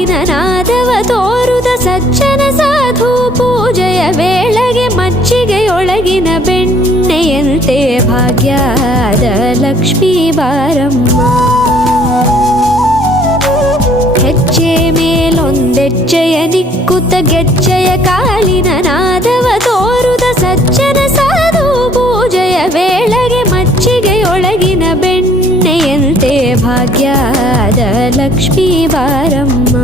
ಕಾಲಿನ ನಾದವ ತೋರುದ ಸಜ್ಜನ ಸಾಧು ಪೂಜೆಯ ವೇಳೆಗೆ ಮಜ್ಜಿಗೆಯೊಳಗಿನ ಬೆಣ್ಣೆಯಂತೆ ಭಾಗ್ಯದ ಲಕ್ಷ್ಮೀ ಬಾರಮ್ಮ. ಹೆಜ್ಜೆ ಮೇಲೊಂದೆಜ್ಜೆಯ ನಿಕ್ಕುತ್ತ ಗೆಜ್ಜೆಯ ಕಾಲಿನ ನಾದವ ತೋರುದ ಸಜ್ಜನ ಸಾಧು ಪೂಜೆಯ ವೇಳೆಗೆ ಮಜ್ಜಿಗೆಯೊಳಗಿನ ಬೆಣ್ಣೆಯಂತೆ ಭಾಗ್ಯದ ಲಕ್ಷ್ಮೀ ಬಾರಮ್ಮ.